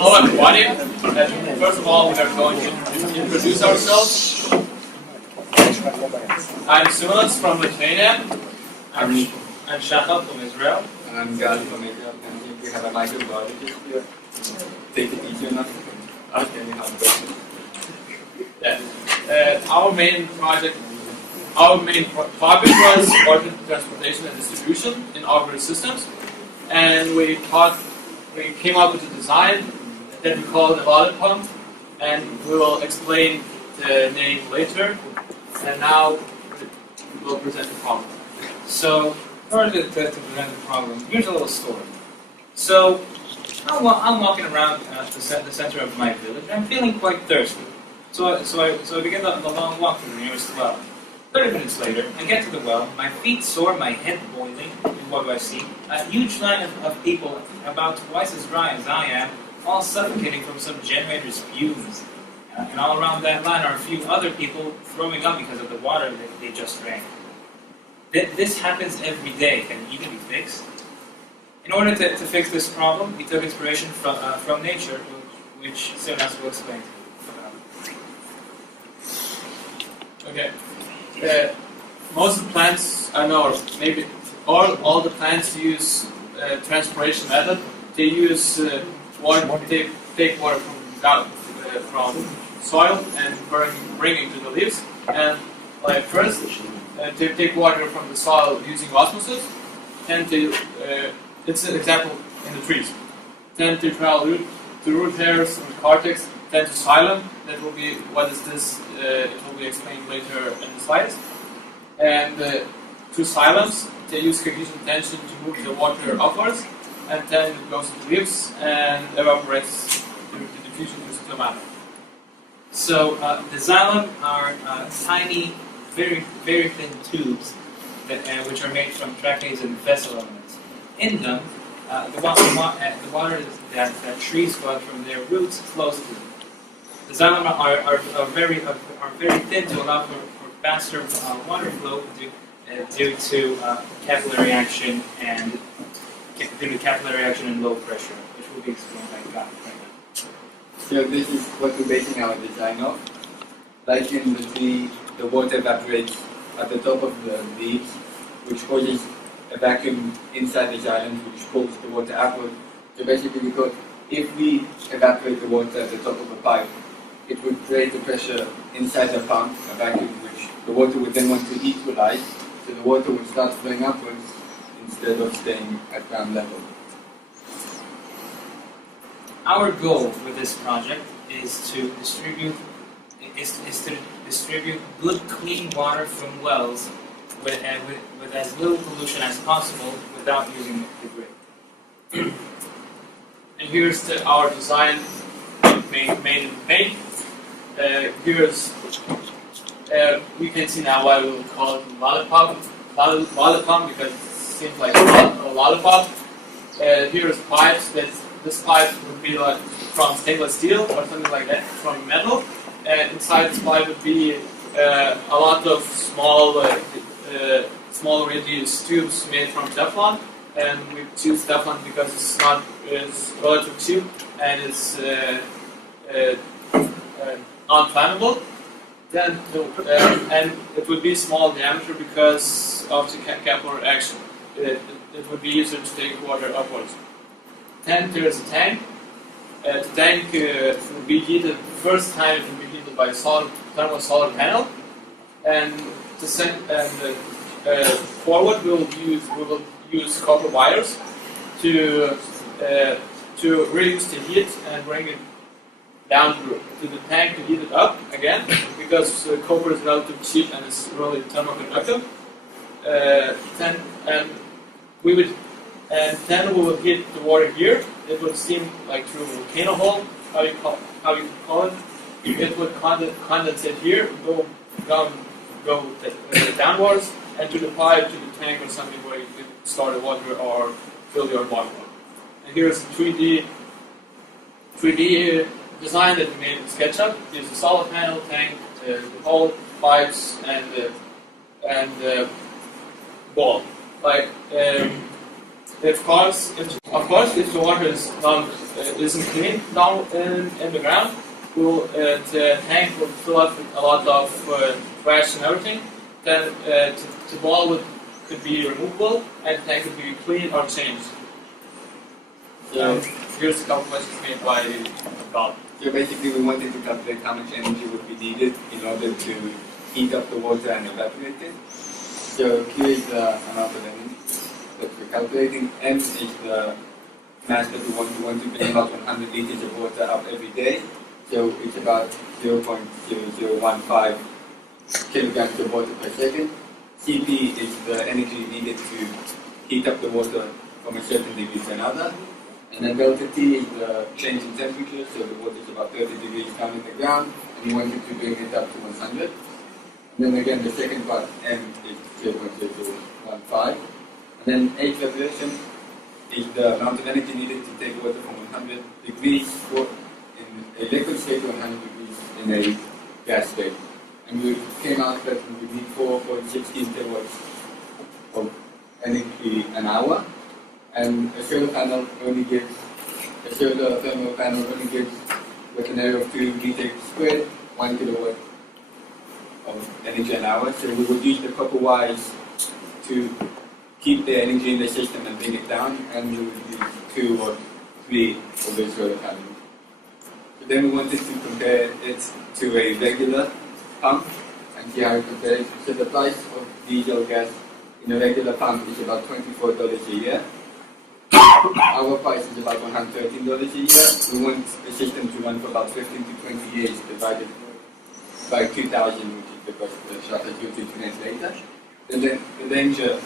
Hello everybody. First of all, we are going to introduce ourselves. I'm Simonas from Lithuania. I'm Shahar from Israel. And I'm Gilat from Israel. And if we have a microbiologist here, take it easy enough. Okay, we have questions. Our main topic was organ transportation and distribution in orbital systems, and we came up with a design that we call the Gilat pump, and we will explain the name later. And now we'll present the problem. So, in order to present the problem, here's a little story. So, I'm walking around the center of my village, and I'm feeling quite thirsty. So I begin the long walk to the nearest well. 30 minutes later, I get to the well, my feet sore, my head boiling, and what do I see? A huge line of people, about twice as dry as I am, all suffocating from some generator's fumes. And all around that line are a few other people throwing up because of the water that they just drank. This happens every day. Can it even be fixed? In order to fix this problem, we took inspiration from nature, which Simonas will explain. Okay. Most of the plants, maybe all the plants use transpiration method. They use water. They take water from soil and bring it to the leaves. And first, they take water from the soil using osmosis. Then it's an example in the trees. Then they travel to root hairs and cortex. Then to xylem. That will be what is this? It will be explained later in the slides. And to xylems, they use cohesion tension to move the water upwards, and then it goes to the leaves and evaporates through the diffusion to stomata. So the xylem are tiny, very very thin tubes which are made from tracheids and vessel elements. In them, the water that trees got from their roots flows through. The xylem are very thin to allow for faster water flow due to capillary action and low pressure, which will be explained by Gilat right now. So this is what we're basing our design of. Like in the tree, the water evaporates at the top of the leaves, which causes a vacuum inside the xylem, which pulls the water upward. So basically, because if we evaporate the water at the top of a pipe, it would create a pressure inside the pump, a vacuum, which the water would then want to equalize, so the water would start flowing upwards instead of staying at ground level. Our goal with this project is to distribute good, clean water from wells with as little pollution as possible without using the grid. And here's our design made in paint. We can see now why we will call it lollipop because it seems like a lollipop. Here's pipes. This pipe would be like from stainless steel or something like that, from metal. And inside this pipe would be a lot of small reduced tubes made from Teflon. And we choose Teflon because it's relatively cheap and it's unflammable. Then and it would be small diameter because of the capillary action. It would be easier to take water upwards. Then there is a tank. The tank will be heated. The first time it will be heated by a thermal solar panel, and forward we will use copper wires to reduce the heat and bring it down to the tank to heat it up again, because copper is relatively cheap and it's really thermoconductive. Then we will heat the water here. It would steam like through a volcano hole, how you call it. It would condensate here, go downwards, and to the pipe, to the tank or something where you could store the water or fill your water. And here's a 3D design that we made in SketchUp. There's a solar panel, tank, the hole, pipes, and the ball. Of course, if the water is isn't clean down in the ground, the tank will fill up with a lot of trash and everything. Then the wall could be removable and the tank could be clean or changed. So here's a couple questions made by Bob. So basically we wanted to calculate how much energy would be needed in order to heat up the water and evaporate it. So Q is the amount of energy that we're calculating. M is the mass that we want to bring about 100 liters of water up every day. So it's about 0.0015 kilograms of water per second. Cp is the energy needed to heat up the water from a certain degree to another. And then delta T is the change in temperature, so the water is about 30 degrees down in the ground, and you want it to bring it up to 100. And then again, the second part, M, is 0.0015. And then H evaporation is the amount of energy needed to take water from 100 degrees in a liquid state to 100 degrees in a gas state. And we came out that we need 4.16 kilowatts of energy an hour. And a solar thermal panel only gives, with an area of 2 meters squared, 1 kilowatt of energy an hour. So we would use the copper wires to keep the energy in the system and bring it down, and we would use 2 or 3 of the solar panels. So then we wanted to compare it to a regular pump and see how it compares. So the price of diesel gas in a regular pump is about $24 a year. Our price is about $113 a year. We want the system to run for about 15 to 20 years divided by 2,000, which is the cost of the Shahar Sivilia later. And then the danger,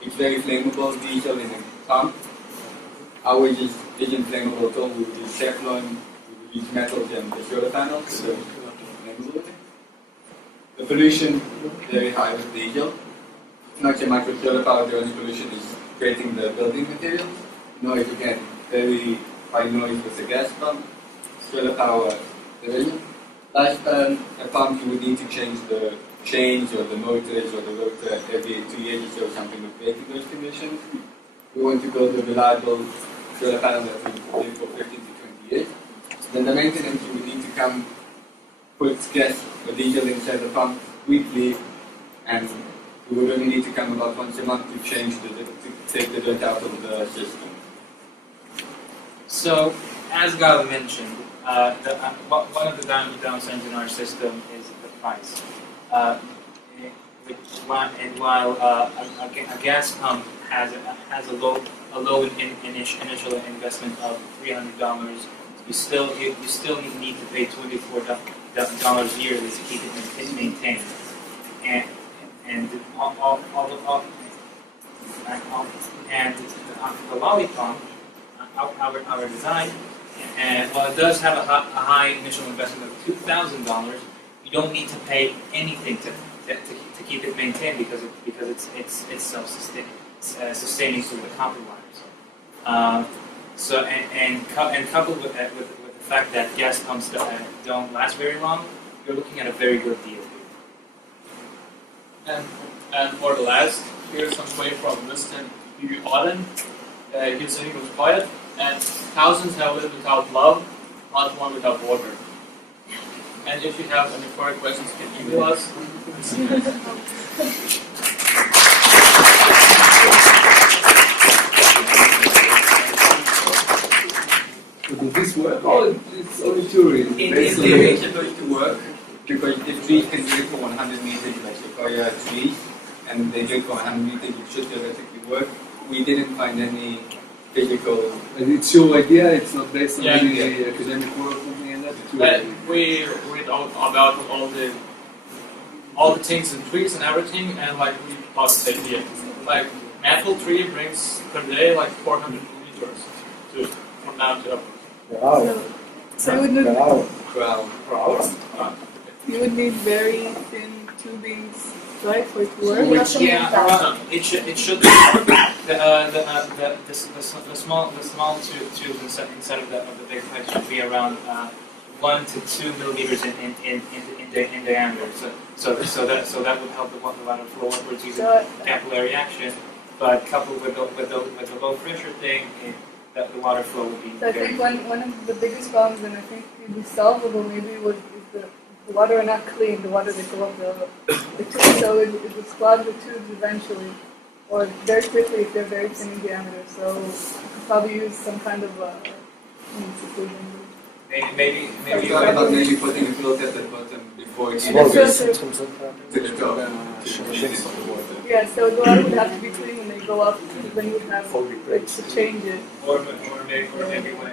it's very flammable, diesel in a pump. Ours isn't flammable at all. We would use Teflon, we would use metals and the solar panels, so it's flammable. The pollution, very high with diesel. Not so much with solar power, the only pollution is creating the building materials. Noise, again, very high noise with the gas pump. Solar power, there isn't. Lifespan, a pump, you would need to change the chains or the motors or the rotor every 2 years or so, something with breaking those conditions. We want to build a reliable solar panel that will live for 15 to 20 years. Then the maintenance, you would need to come put gas or diesel inside the pump weekly, and we would only need to come about once a month to change to take the dirt out of the system. So, as Gilat mentioned, one of the downsides in our system is the price. While a gas pump has a low initial investment of $300, you still need to pay $24 yearly to keep it maintained. And the lolly pump, our design, and while it does have a high initial investment of $2,000, you don't need to pay anything to keep it maintained because it's self-sustaining through the copper wires. And coupled with the fact that gas pumps don't last very long, you're looking at a very good deal. And for the last, here's some way from Mr. B. Allen. His name was quiet, and thousands have lived without love, not one without water. And if you have any further questions, you can email us. Does this work? Oh, it's only theory. In theory, it's supposed to work, because if trees can do it for 100 meters, like sequoia trees, and they do it for 100 meters, it should theoretically work. We didn't find any physical... And it's your idea, it's not based on any academic work or something like that? We read about all the things in trees and everything, and like we thought this idea. Like maple tree brings per day like 400 liters from down to up. So you would need, per hour. you would need very thin tubings, right, for it to work? It should be the small tubes inside of the big pipe should be around 1 to 2 millimeters in diameter. So that would help the water flow upwards using capillary action. but coupled with the low pressure thing, that the water flow will be So I very. think one of the biggest problems, and I think it'd be solvable maybe, is the water are not clean, the water that go up the tube, so it would clog the tubes eventually, or very quickly if they're very thin in diameter. So you could probably use some kind of Maybe About maybe putting a filter at the bottom before it And the goes filter, to the top. yeah, so the water would have to be clean when they go up, then you would have to change it. or maybe when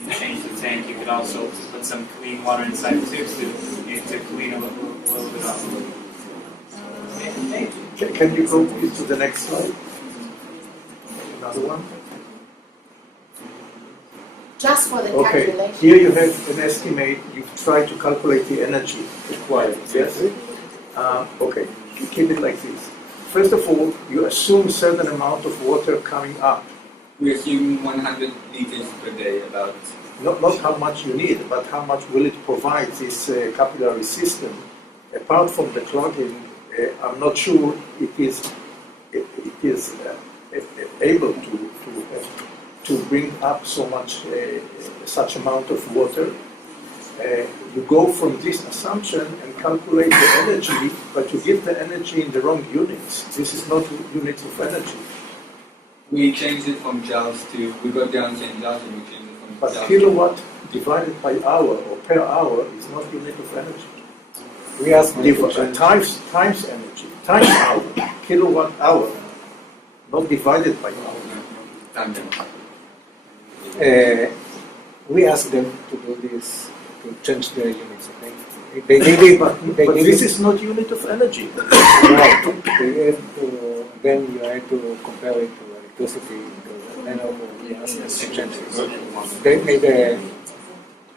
you change the tank, you could also put some clean water inside the tubes to clean a little bit off. Can you go please to the next slide? Another one? Just for the Okay, calculation. here you have an estimate, you try to calculate the energy required, yes? Okay, you keep it like this. First of all, you assume certain amount of water coming up. We assume 100 liters per day about. Not how much you need, but how much will it provide this capillary system. Apart from the clogging, I'm not sure it is able to bring up so much, such amount of water. You go from this assumption and calculate the energy, but you give the energy in the wrong units. This is not units of energy. We changed it from joules to, we got down to joules and we changed it from But joules. kilowatt divided by hour or per hour is not unit of energy. We ask times energy, times hour, kilowatt hour, not divided by hour. Tandem. We asked them to do this, to change the units. Okay? They did, But this is not unit of energy. right. They have to, then you have to compare it to electricity because then we asked them to change it. They made a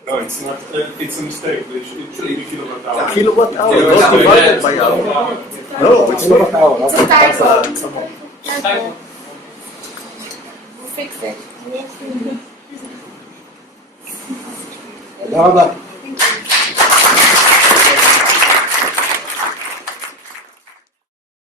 No, it's not. It's a mistake. It should be kilowatt hour. Kilowatt hour, not divided by hour. No, it's not. kilowatt hour. It's a typo. Come on. Typo. We'll fix it. תודה רבה.